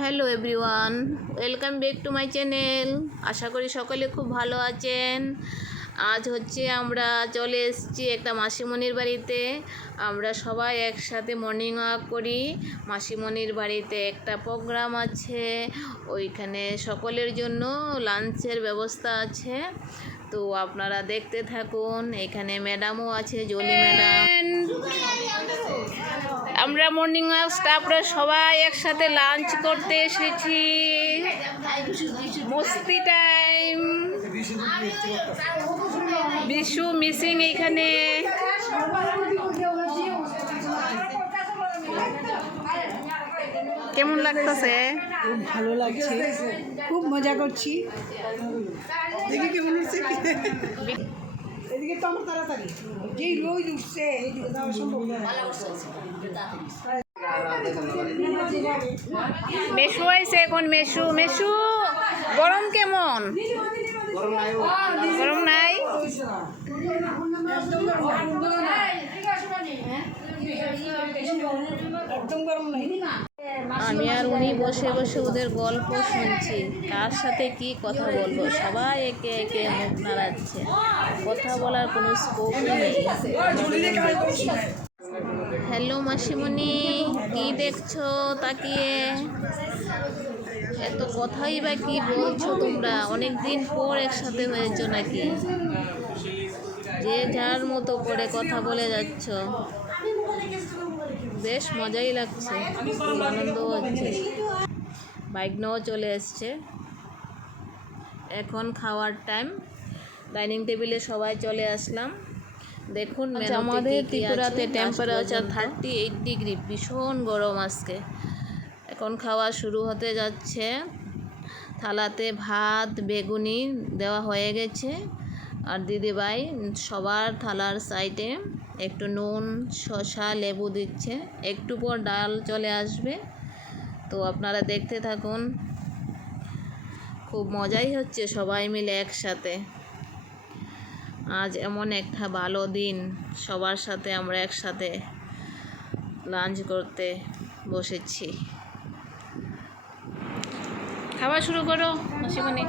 Hello everyone, welcome back to my channel. আশা করি সকলে খুব ভালো আছেন। আজ হচ্ছে আমরা চলে এসেছি একটা মাসিমণির বাড়িতে। আমরা সবাই একসাথে মর্নিং ওয়াক করি। মাসিমণির বাড়িতে একটা প্রোগ্রাম আছে। ওইখানে সকলের জন্য লাঞ্চের ব্যবস্থা আছে। তো আপনারা দেখতে থাকুন, এখানে ম্যাডামও আছে, জলি ম্যাডাম আমরা মর্নিং ওয়াক স্টাফরা সবাই একসাথে লাঞ্চ করতে এসেছি। মস্তি টাইম বিশু মিসিং এইখানে কেমন লাগতেছে? খুব ভালো লাগছে। খুব মজা করছি। দেখি কেমন উঠছে এদিকে তো আমার তাড়াতাড়ি। যেই রোজ উঠছে এইদিকে যাওয়া সম্ভব মেশু আইছে এখন মেশু মেশু গরম কেমন? গরম নাই। একদম গরম নাই। আমি আর উনি বসে বসে ওদের গল্প শুনছি। কার সাথে কি কথা বলব? সবাই একে একে মুখ নাড়াচ্ছে। কথা বলার কোনো স্কোপ নেই। হ্যালো মাসিমণি, কি দেখছ তাকিয়ে? এত কথাই বা কি বলছো তোমরা? অনেক দিন পর একসাথে হয়েছো নাকি? যে যার মতো করে কথা বলে যাচ্ছ। বেশ মজাই লাগছে আনন্দও হচ্ছে। বাইক নিয়েও চলে এসছে। এখন খাওয়ার টাইম ডাইনিং টেবিলে সবাই চলে আসলাম। দেখুন আচ্ছা, আমাদের ত্রিপুরাতে টেম্পারেচার থার্টি এইট ডিগ্রি ভীষণ গরম আজকে। এখন খাওয়া শুরু হতে যাচ্ছে। থালাতে ভাত বেগুনি দেওয়া হয়ে গেছে। আর দিদিভাই সবার থালার সাইডে একটু নুন, শসা, লেবু দিচ্ছে। একটু পর ডাল চলে আসবে। তো আপনারা দেখতে থাকুন। খুব মজাই হচ্ছে সবাই মিলে একসাথে। আজ এমন একটা ভালো দিন সবার সাথে আমরা একসাথে লাঞ্চ করতে বসেছি। খাওয়া শুরু করো, মাসিমণি।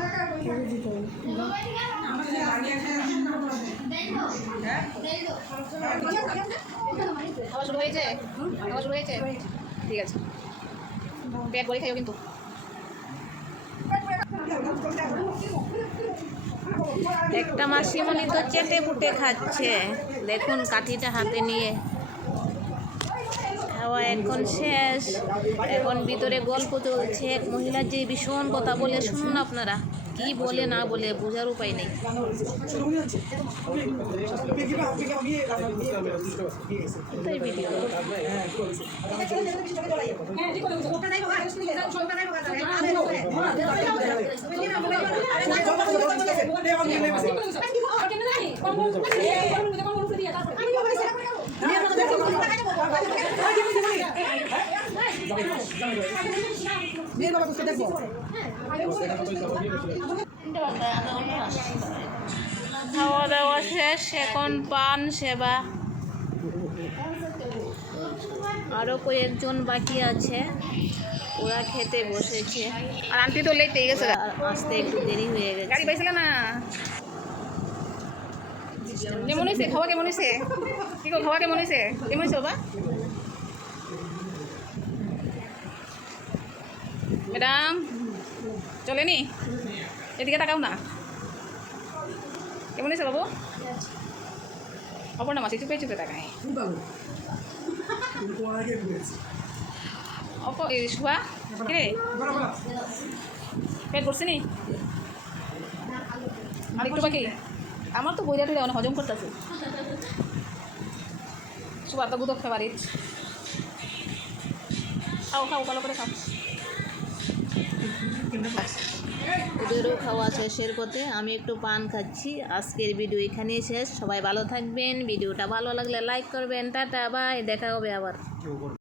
খাওয়া হয়েছে? খাওয়া হয়েছে? ঠিক আছে। পেট ভরে খাইও কিন্তু। একটা মাসিমণি তো চেটে পুটে খাচ্ছে। দেখুন কাঠিটা হাতে নিয়ে। খাওয়া এখন শেষ। এখন ভিতরে গল্প চলছে। এক মহিলার যে ভীষণ কথা বলে শুনুন আপনারা। কি বলে না বলে বোঝার উপায় নেই। ভিডিও খাওয়া দাওয়া শেষ এখন পান সেবা। আরও কয়েকজন বাকি আছে। ওরা খেতে বসেছে। আর আন্টি তো লেট হয়ে গেছে। আসতে একটু দেরি হয়ে গেছে। গাড়ি পাইছিল না? কেমন হয়েছে? খাওয়া কেমন হয়েছে? কি খাওয়া কেমন হয়েছে? কেমন হয়েছে বাবা? ম্যাডাম চলেনি এদিকে তাকাও না। কেমন হয়েছে বাবু? অপর্ণা মাসি চুপে চুপে তাকায়। পেট নি? আমার তো টুইরা অনেক হজম করতেছে। শুভা তো গুদক ফেভারিট খাও খাও, ভালো করে খাও। ওদেরও খাওয়া শেষের পথে আমি একটু পান খাচ্ছি। আজকের ভিডিও এখানেই শেষ। সবাই ভালো থাকবেন। ভিডিওটা ভালো লাগলে লাইক করবেন। টাটা বাই দেখা হবে আবার।